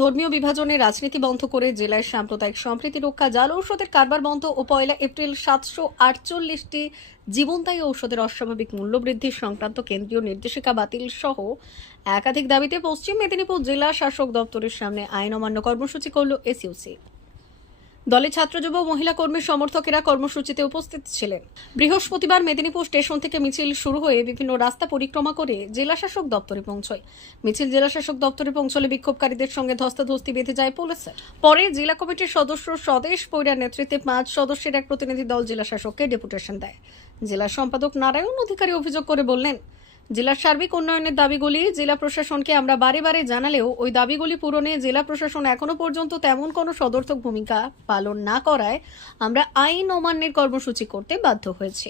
ধর্মীয় বিভাজনের রাজনীতি বন্ধ করে জেলায় সাম্প্রদায়িক সম্প্রীতি রক্ষা, জাল ঔষধের কারবার বন্ধ ও পয়লা এপ্রিল সাতশো আটচল্লিশটি জীবনদায়ী ঔষধের অস্বাভাবিক মূল্যবৃদ্ধি সংক্রান্ত কেন্দ্রীয় নির্দেশিকা বাতিল সহ একাধিক দাবিতে পশ্চিম মেদিনীপুর জেলা শাসক দপ্তরের সামনে আইন অমান্য কর্মসূচি করল এসইউসি। দলের ছাত্র, যুব মহিলা কর্মীর সমর্থকেরা কর্মসূচিতে উপস্থিত ছিলেন। বৃহস্পতিবার মেদিনীপুর স্টেশন থেকে মিছিল শুরু হয়ে বিভিন্ন রাস্তা পরিক্রমা করে জেলাশাসক দপ্তরে পৌঁছয়। মিছিল জেলাশাসক দপ্তরে পৌঁছলে বিক্ষোভকারীদের সঙ্গে ধস্তাধস্তি বেঁধে যায় পুলিশের। পরে জেলা কমিটির সদস্য স্বদেশ পৈরার নেতৃত্বে পাঁচ সদস্যের এক প্রতিনিধি দল জেলাশাসককে ডেপুটেশন দেয়। জেলা সম্পাদক নারায়ণ অধিকারী অভিযোগ করে বললেন জেলার সার্বিক উন্নয়নের দাবিগুলি জেলা প্রশাসনকে আমরা বারে বারে জানালেও ওই দাবিগুলি পূরণে জেলা প্রশাসন এখনও পর্যন্ত তেমন কোনো সদর্থক ভূমিকা পালন না করায় আমরা আইন অমান্যের কর্মসূচি করতে বাধ্য হয়েছি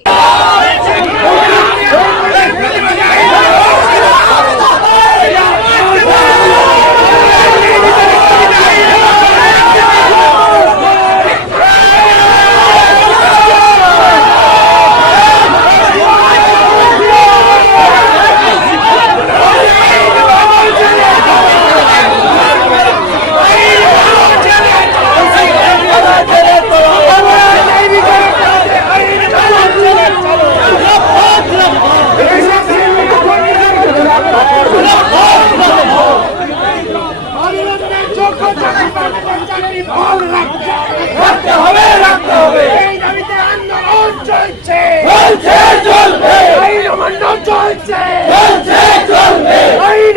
রাখতে হবে রাখতে হবে এই দাবিতে আন্দোলন চলছে চলছে চলবে আইন অমান্য চলছে চলছে চলবে আইন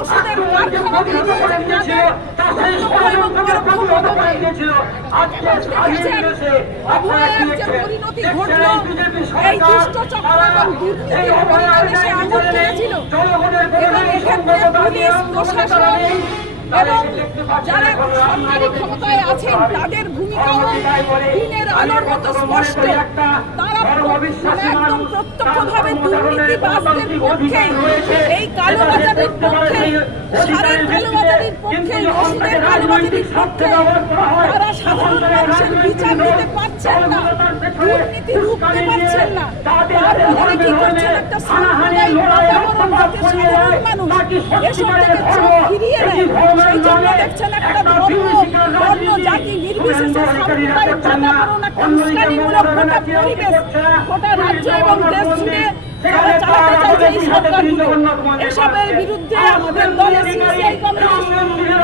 ওষুধের কারখানা এবং পরোক্ষভাবে দেখেছেন, পরিণতি ঘটল, এই দুষ্ট চক্র এবং দুর্নীতি অপরিণামে আগুন লেগেছিল। এবং এক্ষেত্রে পুলিশ প্রশাসন এবং যারা সরকারি ক্ষমতায় আছেন, তাদের ভূমিকাও দিনের আলোর মতো স্পষ্ট। তারা একদম প্রত্যক্ষভাবে দুর্নীতিবাসদের পক্ষে, এই কালোবাজারের পক্ষে সারের কালোবাজারের পক্ষে ওষুধের কালোবাজারের পক্ষে মানুষের বিচার দিতে পারছেন না দুর্নীতি রুখতে পারছেন না তার বদলে কি করছেন একটা সাম্প্রদায়িক বাতাবরণ যাতে সাধারণ মানুষ এসব থেকে চোখ ফিরিয়ে নেয় সেই জন্য দেখছেন একটা ধর্ম ধর্ম জাতি নির্বিশেষে সাম্প্রদায়িক বাতাবরণ একটা উস্কানিমূলক গোটা পরিবেশ গোটা রাজ্য এবং দেশ জুড়ে তারা চালাতে চাইছে এই সরকারগুলো এসবের বিরুদ্ধে আমাদের দলের সিপিআই কমিটি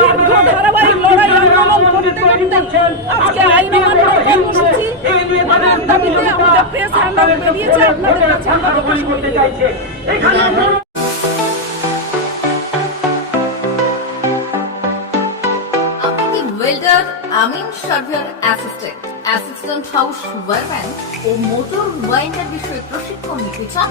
দীর্ঘ ধারাবাহিক ওয়েল্ডার আমিন surveyor assistant assistant house wireman ও মোটর ওয়াইন্ডার বিষয়ে প্রশিক্ষণ নিতে চান?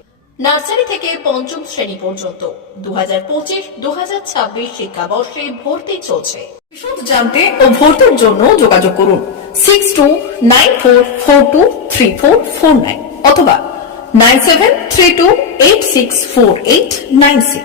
নার্সারি থেকে পঞ্চম শ্রেণি পর্যন্ত। দু পঁচিশ দু ছাব্বিশ শিক্ষাবর্ষে ভর্তি চলছে। বিশদ জানতে ও ভর্তির জন্য যোগাযোগ করুন six two nine four four two three four four nine অথবা nine seven three two eight six four eight nine six